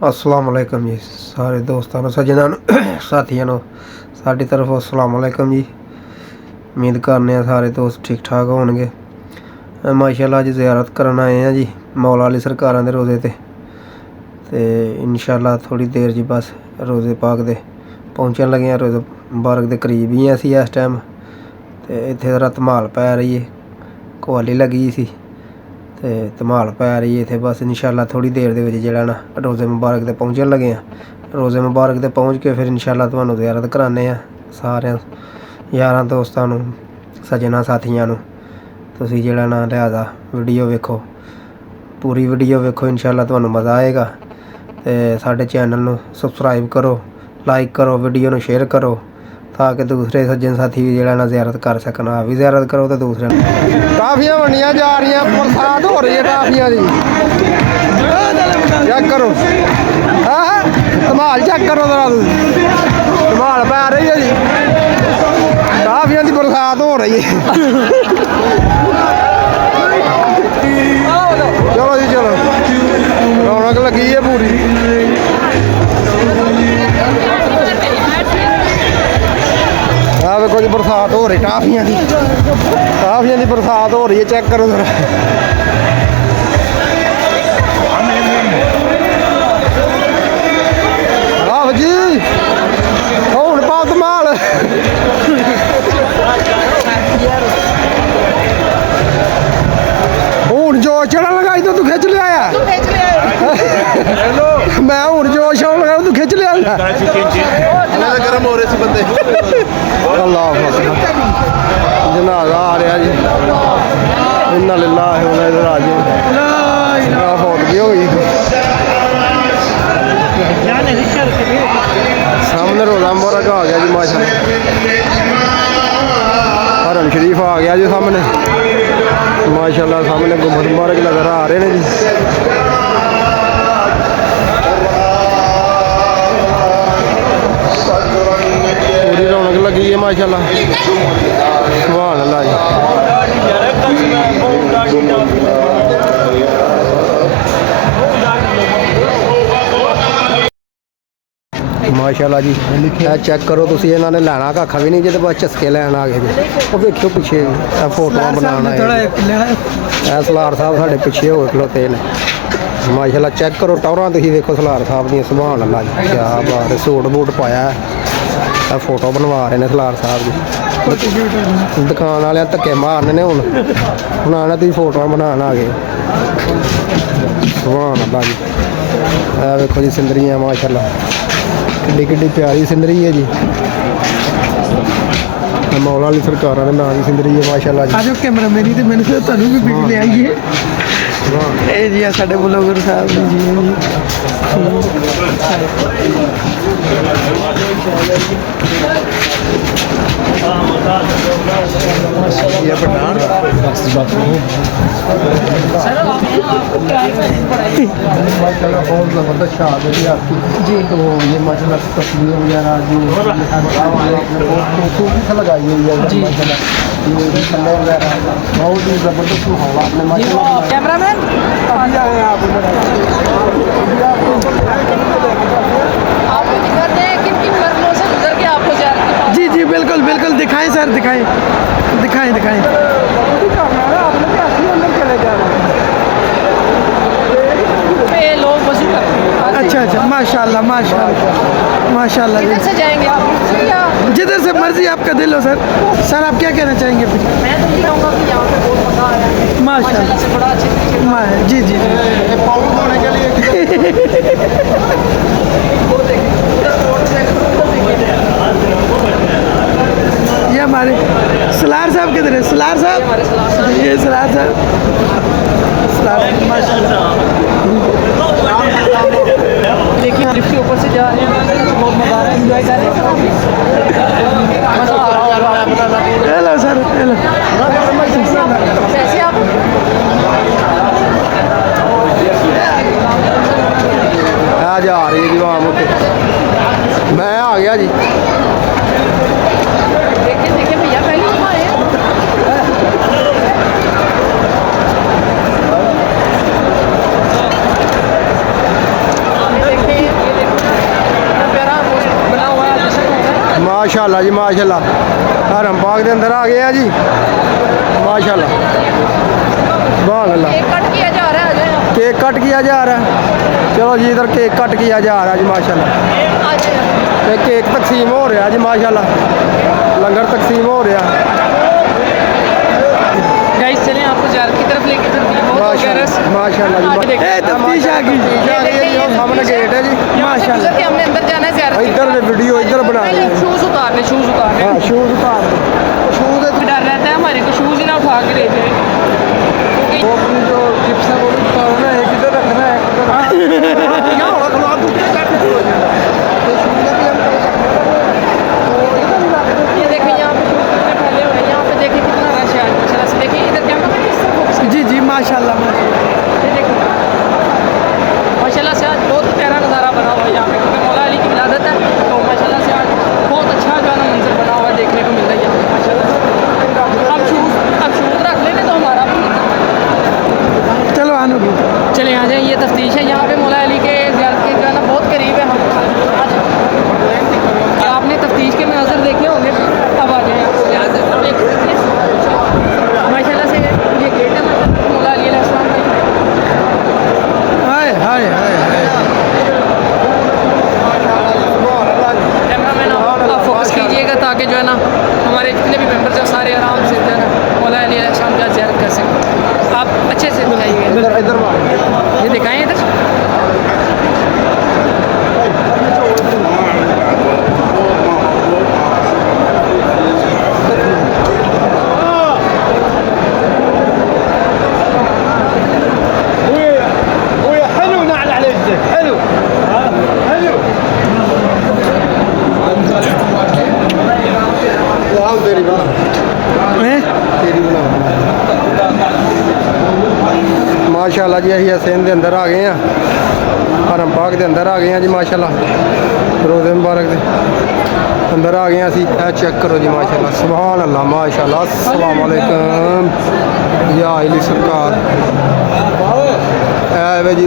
अस्सलाम वालेकुम जी सारे दोस्तों सज्जनों साथियों साडी तरफ अस्सलाम वालेकुम जी। उम्मीद करने सारे दोस्त ठीक ठाक होणगे। माशाअल्लाह अज ज़ियारत करन आए हैं जी मौला अली सरकारां दे रोज़े ते इंशाअल्लाह थोड़ी देर जी बस रोज़े पाक दे पहुँचन लगे हैं। रोज़े मुबारक दे करीब ही असी इस टाइम ते इत्थे जरा धमाल पै रही है, कवाली लगी सी ते धमाल पै रही है इत्थे। बस इंशाअल्लाह थोड़ी देर दे विच जेह्ड़ा ना रोज़े मुबारक दे पहुँचन लगे हैं। रोज़े मुबारक दे पहुँच के फिर इंशाअल्लाह तुहानूं ज़ियारत कराने हैं सारे यारां दोस्तां नूं सज्जनां साथियां नूं। तुसीं जेह्ड़ा ना लिहाज़ा वीडियो वेखो, पूरी वीडियो वेखो, इंशाअल्लाह तुहानूं मज़ा आएगा। ते साडे चैनल नूं सबसक्राइब करो, लाइक करो, वीडियो नूं शेयर करो ताकि दूसरे सज्जन साथी भी जेह्ड़ा ना ज़ियारत कर सकन। आप भी ज़ियारत करो तो दूसरे टाफियां बनियां जा रही हैं, बरसात हो रही है टाफियां की। चेक करो धमाल, चेक करो जरा, धमाल पै रही है जी, टाफियां की बरसात हो रही है। चलो जी चलो, रौनक लगी है पूरी। देखो जी बरसात हो रही टाफियां की बरसात हो रही है, चेक करो जरा। आह जी हुण पाओ धमाल। हुण जोश चढ़न लगा तो तू खिंच लिया मैं हुण जोश आउण लगा तू खिंच लिया। गरम हो रहे सी बंदे। अल्लाह जनाजा आ रहा जी, इन्ना लिल्लाहि व इन्ना इलैहि राजिऊन। फौतगी हो गई सामने रोज़ा मुबारक आ गया जी माशाअल्लाह। हरम शरीफ आ गया जी सामने माशाअल्लाह। सामने गुंबद मुबारक नज़र आ रहे हैं जी। पूरी रौनक लगी है माशाअल्लाह, सुभान अल्लाह जी। माशाअल्लाह जी चेक करो तुसी, इन्होंने लैना कक्ख भी नहीं जी, बस चस्के लैन आ गए जी। वो देखो पिछे फोटो बनाना है, सलार साहब साढ़े पिछे हो खलोते ने माशाअल्लाह। चेक करो टौरां तुसीं देखो सलार साहब दी, सुभान अल्लाह जी, क्या बात है। सूट बूट पाया है, फोटो बनवा रहे हैं सलार साहब जी। दुकान वाले धक्के मारने ने हुण आना तुसीं फोटो बनाना आ गए, सुभान अल्लाह जी। देखो जी सिंदरियाँ माशाअल्लाह, किड्डी किड्डी प्यारी सिंदरी है जी। मौला अली सरकारां दे नाम दी सिंदरी है माशाअल्लाह जी। आजो कैमरा मेरी ते मैंने तो तुहानूं भी वीडियो ले आइए। ए जी आ साडे ब्लॉगर साहब जी ये पठान माशाअल्लाह बहुत ज़बरदस्त शहादत है आपकी जी। तो ये माशाअल्लाह तस्वीर वगैरह जो खूबसूरती लगाई हुई है जी माशाअल्लाह। ये ठंडे वगैरह बहुत ही ज़बरदस्त माहौल आपने माशाअल्लाह। कैमरामैन अभी आए हैं आप इधर, आपको दिखाते हैं किन किन मरलों से गुजर के आपको जा रही है। जी जी बिल्कुल बिल्कुल, दिखाएं सर, दिखाएं दिखाएं दिखाएं। अच्छा अच्छा माशाअल्लाह माशाअल्लाह माशाअल्लाह। किधर से जाएंगे आप? जिधर से मर्जी आपका दिल हो सर। सर आप क्या कहना चाहेंगे? मैं तो ये कहूँगा कि यहाँ पे बहुत मज़ा आ रहा है माशाअल्लाह से, बड़ा अच्छे जी जी पाउड होने के लिए। ये हमारे सलार साहब किधर है? सलार साहब, ये सलार साहब माशाअल्लाह। देखिए लिफ्ट के ऊपर से जा रहे हैं, बहुत मज़ा आ रहा है, एंजॉय कर रहे हैं। हेलो सर, हेलो कैसे आप? आज आ रही है जी वहाँ मुझे, मैं आ गया जी। देखिए देखिए भैया पहले आए हैं। देखिए माशाल्लाह जी माशाल्लाह। हरम पाक के अंदर आ गए हैं जी माशाल्लाह। सुभान अल्लाह। केक कट किया जा रहा है। केक कट किया जा रहा है। चलो जी इधर केक कट किया जा रहा है जी माशाल्लाह। ये केक तकसीम हो रहा है जी माशाल्लाह। लंगर तकसीम हो रहा है। गाइस चलें आपको जार की तरफ लेके चलते हैं। बहुत हो गया रस। माशाल्लाह जी तफ्तीश आ गई। सामने गेट है जी माशाल्लाह। कि हमने अंदर जाना है ज़ियारत की। इधर वीडियो इधर बना रहे हैं। शूज़ उतारने हाँ शूज़ उतार शूज़ डर रहता है हमारे को शूज़ ही ना उठा के ले जाए। वो अपनी जो टिप्स है वो भी उतारना है। किधर रखना है यहाँ होगा खिला ये देखिए यहाँ पे शूज़ कितने फैले हुए हैं। यहाँ पे देखिए कितना रश है आज माशाल्लाह से। देखिए इधर कैमरा में किस तरह फोकस जी जी माशाल्लाह ये देखो माशाल्लाह से आज बहुत प्यारा नज़ारा बना हुआ है यहाँ पे क्योंकि मौला अली की विलादत है। तो माशाल्लाह से आज बहुत अच्छा जो है ना मंजर बना हुआ है देखने को मिल रहा है यहाँ पे माशाल्लाह से। अब शूज़ रख लेंगे तो हमारा चलो आने दो। चले आ जाए। ये तफ्तीश है यहाँ पे मौला अली के ज़ियारत के जो है ना बहुत करीब है हम। आपने तफ्तीश के मंजर देखे होंगे। अब आ जाए माशाल्लाह से ये गेट है मौला अली अलैहिस्सलाम का। हाय हाय हाय कैमरामैन आप फोकस कीजिएगा ताकि जो है ना हमारे जितने भी मेंबर्स हैं सारे आराम से जो है ना मौला अली अलैहिस्सलाम का ज़ियारत कर सकें। आप अच्छे से दिखाइएगा इधर ये दिखाएँ इधर। माशाल्लाह जी अही हसैन के अंदर आ गए हैं। हरम पाक के अंदर आ गए हैं जी माशाल्लाह। रोज़े मुबारक के अंदर आ गए हैं असी। चेक करो जी माशाल्लाह। सुभान अल्लाह माशाल्लाह। अस्सलाम वालेकुम या अली सरकार। जी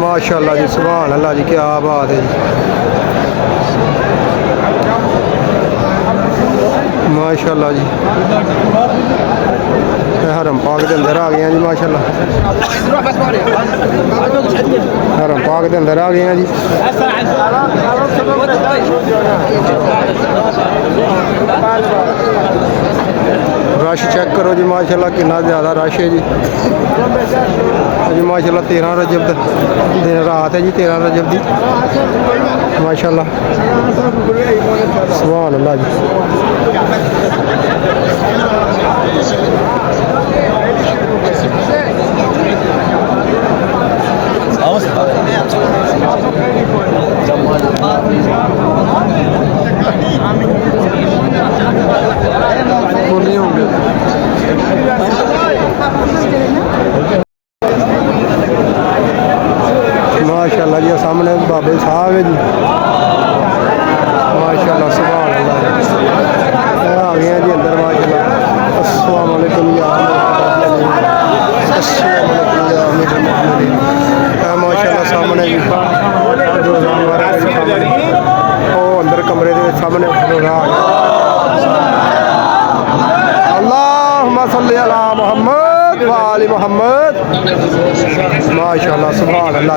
माशाल्लाह जी सुभान अल्लाह जी क्या बात है जी माशाल्लाह जी। हरम पाक के अंदर आ गए हैं जी माशाल्लाह। हरम पाक के अंदर आ गए हैं जी। रश चेक करो जी माशाल्लाह कितना ज़्यादा रश है जी। जी माशाल्लाह 13 रजब दिन रात है जी 13 रजब दी माशाल्लाह। सुभान अल्लाह जी। नहीं होंगे माशाल्लाह जी सामने बाबे साहब है जी माशाल्लाह। सुभान अल्लाह आ गए हैं जी अंदर माशाल्लाह। अस्सलाम वालेकुम या माशाल्लाह सामने जी ओ अंदर कमरे के सामने अल्लाहुम्मा सल्ली अला मुहम्मद व आलि मुहम्मद माशाल्लाह। सुभान अल्लाह।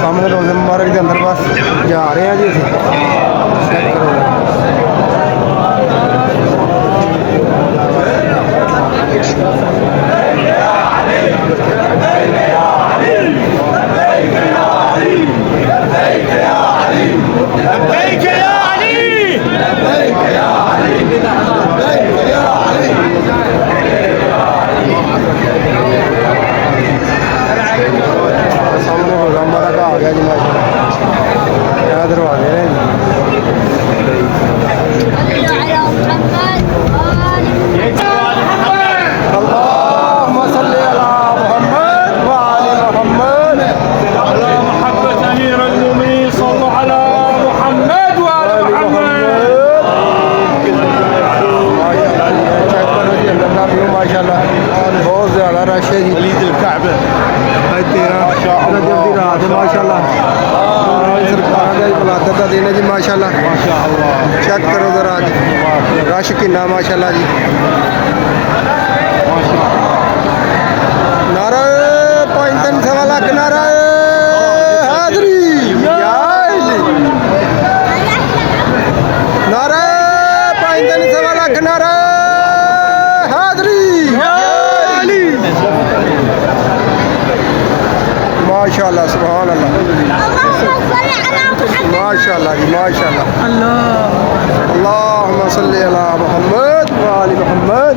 सामने रोज़े मुबारक के अंदर बस जा रहे हैं जी चेक करो। सामने रोज़ा मुबारक आ गया जी माशाल्लाह। का दिन है जी माशाल्लाह। माशाअल्लाह चेक करो जरा आज रश किन्ना माशाल्लाह जी। नारा 5-3 सवा लाख नारा हाजरी नारा 5-3 सवा लाख नारा हाजरी माशाल्लाह सुभान अल्लाह माशाल्लाह जी माशाल्लाह। अल्लाहुम्मा सल्ली अला मुहम्मद व आलि मुहम्मद।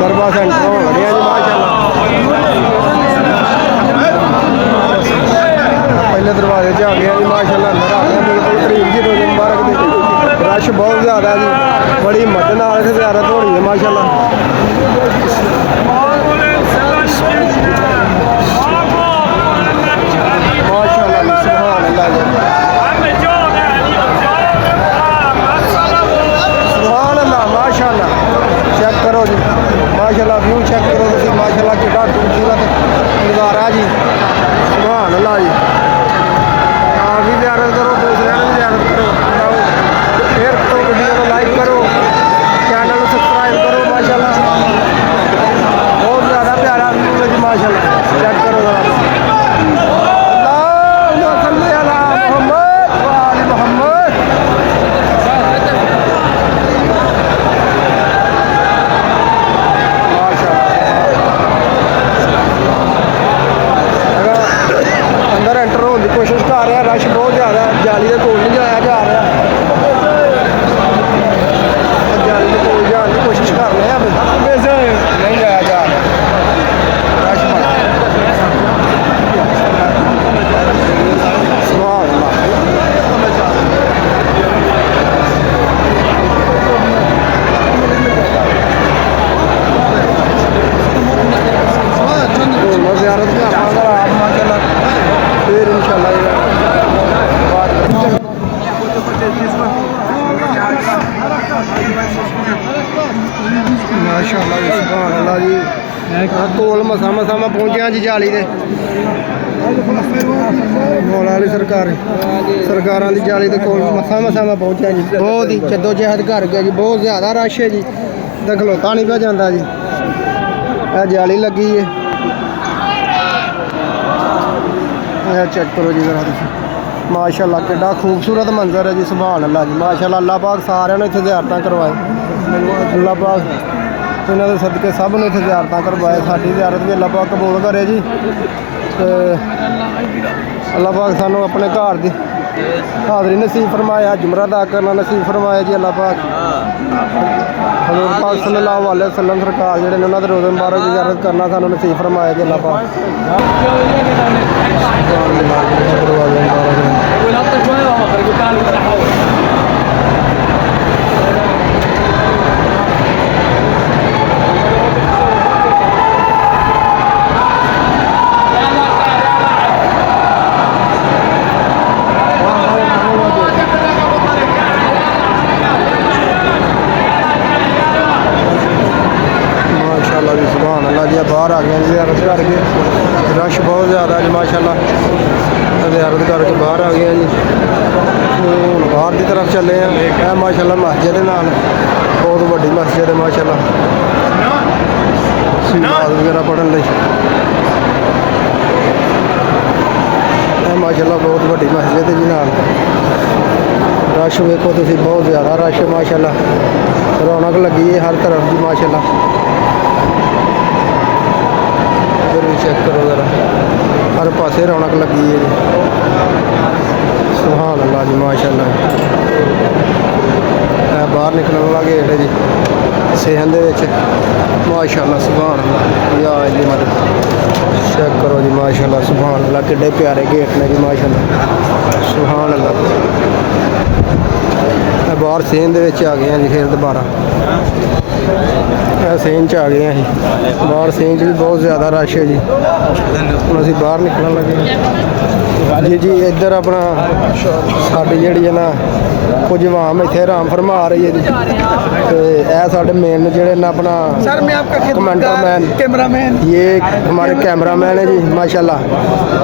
दरबार सेंटर हो गया जी माशाल्लाह। पहले दरवाजे से आ गया जी माशाल्लाह। अंदर आ गया बिल्कुल करीब जी रोज़ मुबारक दे रश बहुत ज़्यादा है जी। बड़ी हिम्मत नाल इत्थे ज़ियारत हो रही है माशाल्लाह। माशाल्लाह जी सुभान अल्लाह जी सुभान अल्लाह माशाल्लाह। चेक करो जी माशाल्लाह व्यू चेक करो तुसीं माशाल्लाह कितना खूबसूरत नज़ारा जी सुभान अल्लाह जी। आप भी ज़ियारत करो दूसरे भी ज़ियारत करो शेयर करो वीडियो को लाइक करो चैनल को सब्सक्राइब करो माशाल्लाह। बहुत ज़्यादा प्यारा व्यू है जी माशाल्लाह। चेक करो ज़रा अल्लाहुम्मा सल्ली अला मुहम्मद व आलि मुहम्मद। अंदर एंटर होने की कोशिश कर रहे हैं। रश बहुत ज़्यादा है। जाली के कोल नहीं जाया जा रहा। जाली के कोल जाने की कोशिश कर रहे हैं नहीं जाया जा रहा। रश बड़ा सुभान अल्लाह। ज़ियारत कर आप माशाल्लाह फिर इंशाल्लाह माशाल्लाह जी सुभान अल्लाह जी। कोल मसा मसा मैं पहुंचा जी जाली दे मौला वाली सरकारां दी जाली दे कोल मसा मसा मैं पहुंचा जी। बहुत ही जद्दोजहद कर गया जी। बहुत ज़्यादा रश है जी। ते खलोता नहीं पा जांदा जी। जाली लगी है। चेक करो जी जरा माशाल्लाह कितना खूबसूरत मंजर है जी सुभान अल्लाह जी माशाल्लाह। अल्लाह पाक सारे ने इत्थे ज़ियारतां करवाए। अल्लाह पाक इन्हां दे सदके सब ने इत्थे ज़ियारतां करवाए। साडी ज़ियारत भी अल्लाह पाक कबूल करे जी। ते अल्लाह पाक सानू अपने घर दी हाज़री नसीब फरमाया। जुमरा अदा करना नसीब फरमाया जी अल्लाह पाक। हज़ूर पाक सल्लल्लाहु अलैहि वसल्लम सरकार जेह्ड़े ने उन्हां दे रोज़े मुबारक दी ज़ियारत करना सानू नसीब फरमाया जी अल्लाह पाक। बाहर आ गए ज़ियारत करके। रश बहुत ज़्यादा है माशाल्लाह। ज़ियारत करके बाहर आ गए जी। बाहर की तरफ चले हैं। यह माशाल्लाह मस्जिद है नाल बहुत बड़ी मस्जिद है माशाल्लाह। नमाज़ वगैरह पढ़न लई माशाल्लाह बहुत बड़ी मस्जिद है जी नाल। रश वेखो तुसीं बहुत ज़्यादा रश है माशाल्लाह। रौनक लगी है हर तरफ जी माशाल्लाह। चेक करो ज़रा हर पासे रौनक लगी है जी सुभान अल्लाह जी माशाल्लाह। बाहर निकलने वाला गेट है जी सेहन दे विच माशाल्लाह सुभान अल्लाह। या अल्लाह मदद चेक करो जी माशाल्लाह सुभान अल्लाह किड्डे प्यारे गेट ने जी माशाल्लाह सुभान अल्लाह। ਬਾਹਰ ਸੇਨ ਦੇ ਵਿੱਚ ਆ ਗਏ ਹਾਂ ਜੀ ਫਿਰ ਦੁਬਾਰਾ। ਇਹ ਸੇਨ 'ਚ ਆ ਗਏ ਹਾਂ ਅਸੀਂ, ਬਾਹਰ ਸੇਨ 'ਚ ਵੀ ਬਹੁਤ ਜ਼ਿਆਦਾ ਰਸ਼ ਹੈ ਜੀ। ਹੁਣ ਅਸੀਂ ਬਾਹਰ ਨਿਕਲਣ ਲੱਗੇ ਜੀ। ਜੀ ਇੱਧਰ ਆਪਣਾ ਸਾਡੀ ਜਿਹੜੀ ਹੈ ਨਾ ਕੁਝ ਆਵਾਮ ਇੱਥੇ ਆਰਾਮ ਫਰਮਾ ਰਹੀ है जी। तो यह साढ़े मेन जेड़े ना अपना सर मैं आपका कमेंटरमैन कैमरामैन ये हमारे कैमरामैन है जी माशाल्लाह,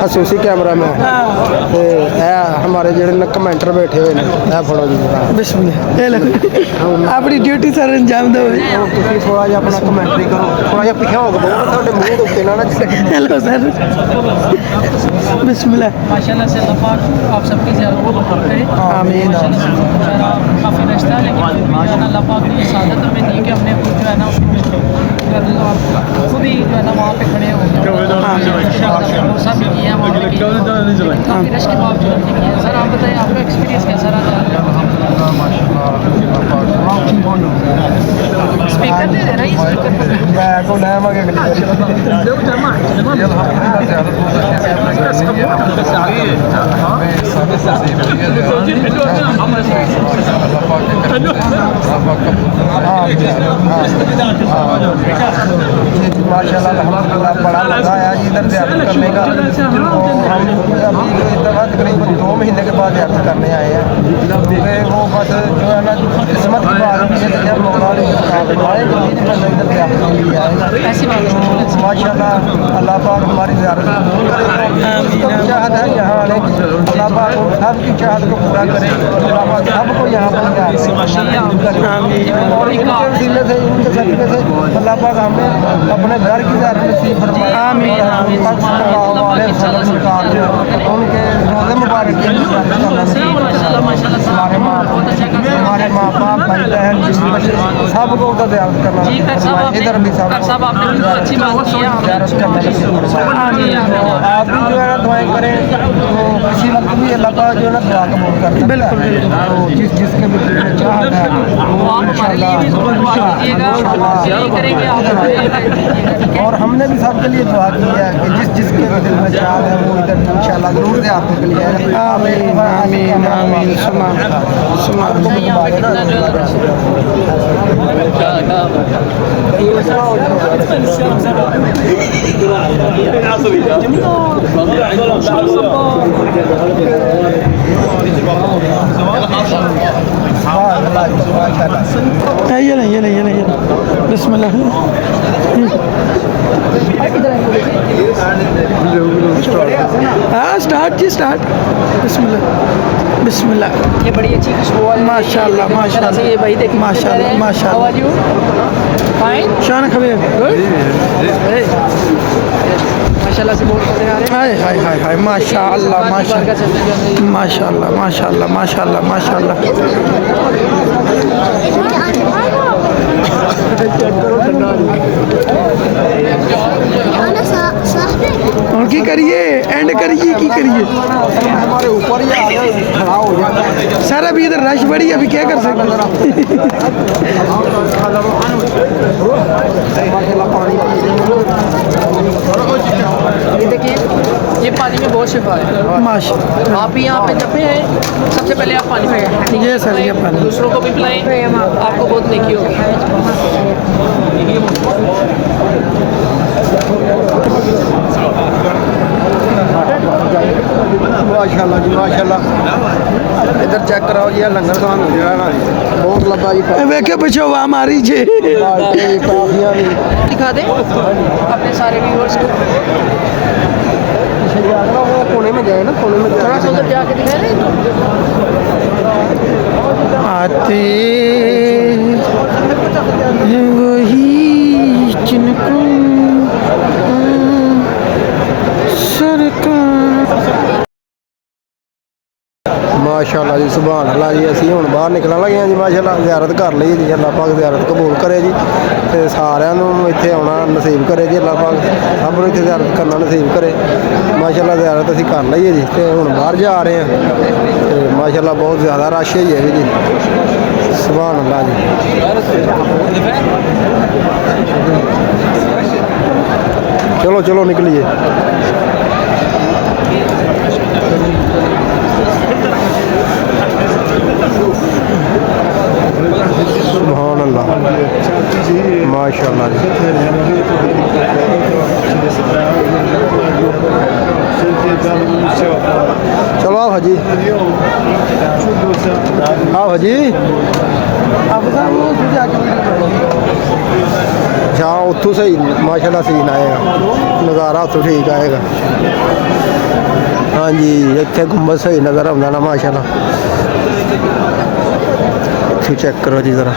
खसूसी कैमरामैन। तो यह हमारे जेड़े ना कमेंटर बैठे हुए हैं। यह फड़ो जी अपनी ड्यूटी सर अंजाम दो। थोड़ा जिहा अपना कमेंटरी करो, थोड़ा जिहा पिछा हो गए साढ़े मुंह के उत्ते ना हेलो सर बिस्मिल्लाह। माशाल्लाह से अल्लाह पाक आप सबकी ज़ियारत को कबूल करे। आमीन। काफ़ी रिश्ता है लेकिन फिर भी अल्लाह पाक ने ये सादत हमें दी कि हमने खुद जो है ना उसको खुद ही जो है ना वहाँ पे खड़े हो भरोसा भी किया वहाँ पे काफ़ी रश के बावजूद हमने किया। सर आप बताइए आपका एक्सपीरियंस कैसा रहा? स्पीकर दे रहे हैं स्पीकर मैं को लावांगे अगली माशाल्लाह अल्हम्दुलिल्लाह बड़ा मज़ा आया जी इधर ज़ियारत करने का। तो हम अभी इस दफ़ा तकरीबन 2 महीने के बाद ज़ियारत करने आए हैं। क्योंकि वो बस जो है ना किस्मत की बात है कि जब मौला ने आएगा इधर ज़ियारत के लिए आएगा। ऐसी बात तो माशाल्लाह अल्लाह पाक हमारी ज़ियारत उसका चाहत है यहाँ आने की। अल्लाह पाक सबकी चाहत को पूरा करे। अल्लाह पाक सबको यहाँ पर वसीले से इनके सदक़े से अल्लाह पाक हमें अपने घर की ज़ियारत नसीब फरमाए। आमीन आमीन। सरकार जो उनके रोज़े मुबारक की हमारे माँ बाप भाई बहन सबको उधर ज़ियारत करना इधर भी सब अच्छी बात की है। ज़ियारत करना आप भी जो है ना दुआएं करें तो किसी वक्त भी अल्लाह पाक जो है ना दुआ कबूल करता है। बिल्कुल तो जिसके भी दिल में चाहत है वो इंशाल्लाह और हमने भी सबके लिए दुआ की है कि जिसके भी दिल में चाहत है वो इधर इंशाल्लाह ज़रूर ज़ियारत के लिए आएगा। आमीन आमीन आमीन। सुना ये नहीं बिस्मिल्लाह। हाँ स्टार्ट जी स्टार्ट। बिस्मिल्लाह बिस्मिल्लाह। ये बड़ी अच्छी खुशबू है माशाल्लाह माशाल्लाह। ये भाई देख माशाल्लाह माशाल्लाह। फाइन शान खबीर माशाल्लाह से बोल करते आ रहे हैं। हाय हाय हाय हाय माशाल्लाह माशाल्लाह माशाल्लाह माशाल्लाह माशाल्लाह माशाल्लाह। और की करिए एंड करिए की करिए हमारे ऊपर ही आ गए खड़ा हो जाता है सर। अभी इधर रश बड़ी अभी क्या कर सकते हैं। ये देखिए ये पानी में बहुत शिफा है माशाल्लाह। आप भी यहाँ पे जब भी हैं सबसे पहले आप पानी पिएं। ये सर ये पानी दूसरों को भी पिलाएं आपको बहुत नेकी होगी। माशाल्लाह जी माशाल्लाह। इधर चेक कराओ जी लंगर सामान हो जाएगा ना बहुत लंबा जी। वेखे पीछे आवाम आ रही जी काफियाँ भी दिखा दें अपने सारे व्यूअर्स को। वो कोने में जाए ना कोने में थोड़ा सा उधर जाके दिखाए ना आते वही जिनको माशाल्लाह जी सुभान अल्लाह जी। असीं हुण बाहर निकलण लगे हैं जी माशाल्लाह। ज़ियारत कर ਲਈ जी अल्लाह पाक ज़ियारत कबूल करे जी ते सारिਆਂ ਨੂੰ ਇੱਥੇ ਆਉਣਾ ਨਸੀਬ ਕਰੇ ਜੀ अल्लाह पाक ਸਭ ਨੂੰ ਇੱਥੇ ज़ियारत करना नसीब करे माशाल्लाह। ज़ियारत ਅਸੀਂ कर ਲਈ है जी ਤੇ ਹੁਣ ਬਾਹਰ जा रहे हैं ਤੇ माशाल्लाह बहुत ज़्यादा रश है जी सुभान अल्लाह जी। चलो चलो निकलिए। ਆਹੋ ਜੀ आप साहब वो तुझे आके ਅੱਛਾ ਉੱਥੋਂ ਸਹੀ ਮਾਸ਼ਾਅੱਲਾ ਸੀਨ ਆਏਗਾ ਨਜ਼ਾਰਾ ਉੱਥੋਂ ਠੀਕ ਆਏਗਾ ਹਾਂਜੀ ਇੱਥੇ ਗੁੰਬਦ ਸਹੀ ਨਜ਼ਰ ਆਉਂਦਾ ਨਾ ਮਾਸ਼ਾਅੱਲਾ ਇੱਥੇ ਚੈੱਕ ਕਰੋ ਜੀ ਜ਼ਰਾ